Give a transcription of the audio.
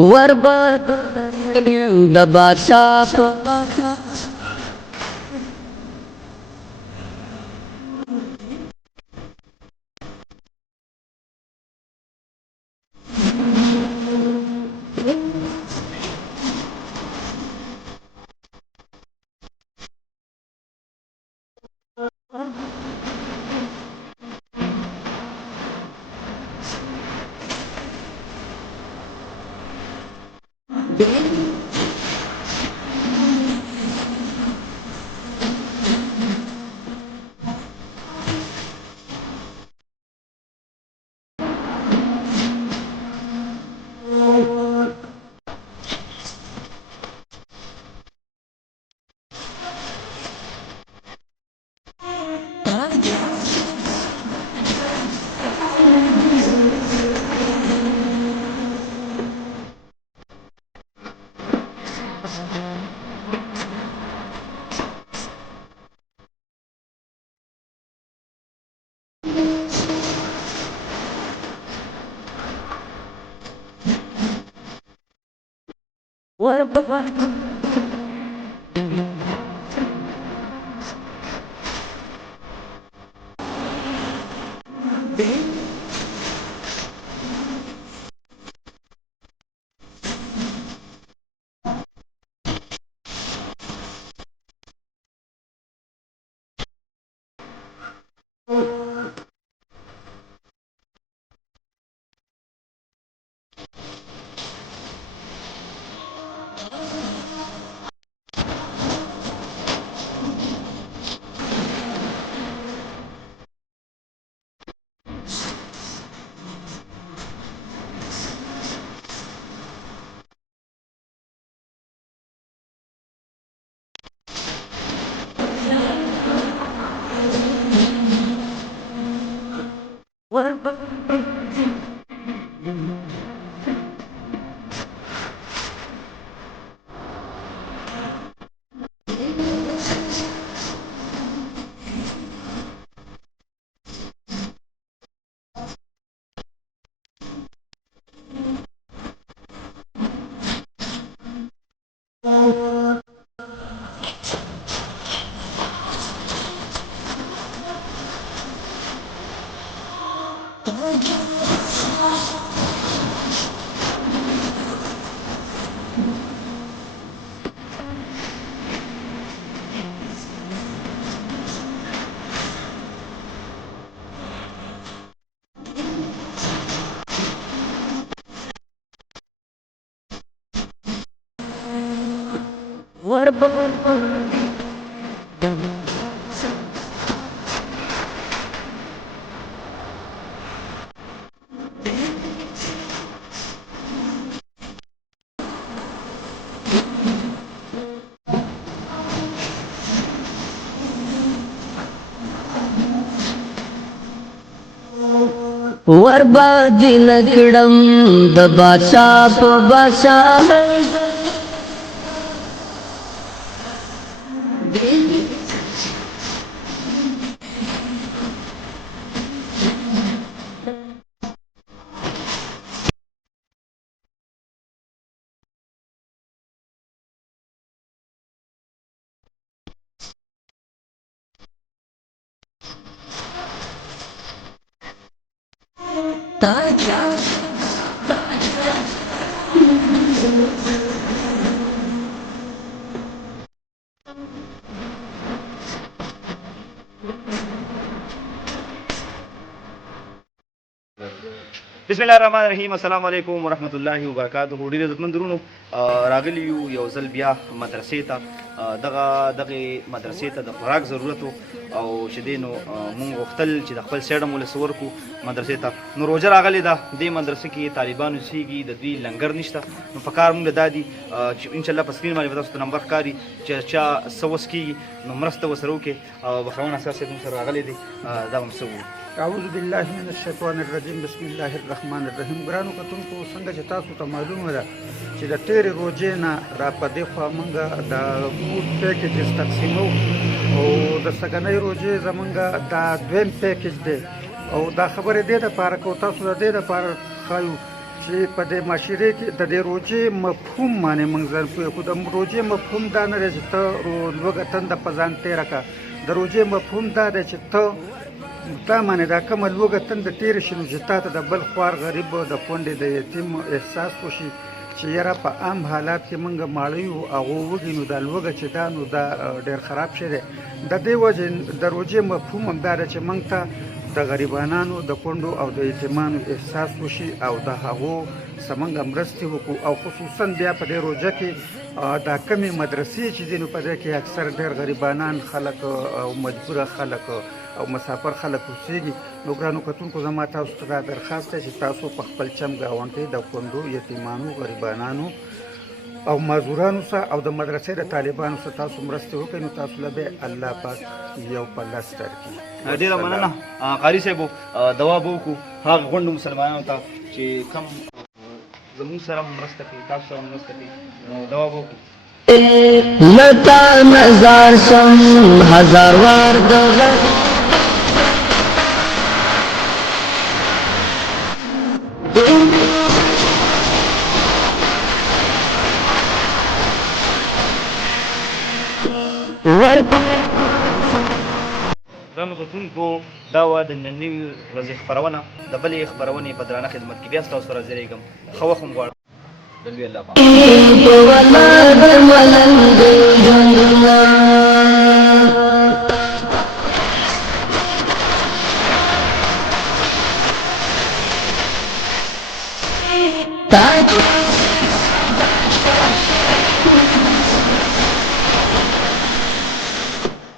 Warbaling nabasa ko. Warbadinagdam dabasa pabasa. بسم الله الرحمن الرحیم. السلام علیکم ورحمۃ اللہ وبرکاتہ. ډیر عزتمن درونو راغلی یو ځل بیا مدرسې ته دغه مدرسې ته د خوراک ضرورت او چې دی نو مونږ غوښتل چې د خپل سیډم ولس ورکو مدرسې ته. نو روژه راغلې ده، دې مدرسې کې طالبان اوسېږي، د دوی لنګر نشته. نو په کار مونږ دا دي چې انشاءالله په سکرین باندې به تاسو ته نمبر ښکاري چې چا څه وس کېږي نو مرسته ورسره وکړي. او بخښونه اصغر صاحب موږ سره راغلی دی، دا به هم څه ووایي. اعوذ بالله من الشیطان الرجیم. بسم الله الرحمن الرحیم. ګرانو کتونکو، څنګه چې تاسو ته معلومه ده چې د تیرې روژې نه را په دې خوا موږ د فوډ پیکیجز تقسیمو او د سږنۍ روژې زموږ دا دویم پیکیج دی او دا خبرې دې دپاره کوو، تاسو د دې دپاره ښایو چې په دې معاشرې کې د دې روژې مفهوم باندې موږ ځان پوه کړو. د روژې مفهوم دا نه دی چې ته لوږه تنده په ځان تېره کړه. د روژې مفهوم دا دی چې تا باندې دا کومه لوږه تنده تېره شي نو چې تا ته د بل خوار غریب د کونډې د یتیم احساس وشي چې یاره په عام حالات کې موږ ماړه یو هغه وږي نو دا لوږه چې دا نو دا ډېر خراب شی دی. د دې وجې د روژې مفهوم هم دا دی چې موږ ته د غریبانانو د کونډو او د یتیمانو احساس وشي او د هغو سمنګ مرستې وکړو. او خصوصا بیا په دې روژه کې دا کمې مدرسې چې دي نو په دې کې اکثر ډېر غریبانان خلک او مجبوره خلک او مسافر خلک اوسېږي. نو ګرانو کتونکو زما تاسو ته دا درخواست دی چې تاسو په خپل چم ګاونډۍ د کونډو یتیمانو غریبانانو او معذورانو سره او د مدرسې د طالبانو سره تاسو مرستې وکړئ نو تاسو له به الله پاک یو په لاس درکړي. ډېره مننه قاري صاحب. دوا به وکړو هغه غونډو مسلمانانو ته چې کم زموږ سره مرسته کوي تاسو سره مرسته کوي نو دوا به وکړو. لتا نظر سم هزار وار د درنو کتونکو دا وه د نننۍ ورځې خپرونه د بلې خپرونې په درانه خدمت کې بیا ستاسو سره زیږېږم. ښه وخت هم غواړم د لوی الله پاک. Thank you.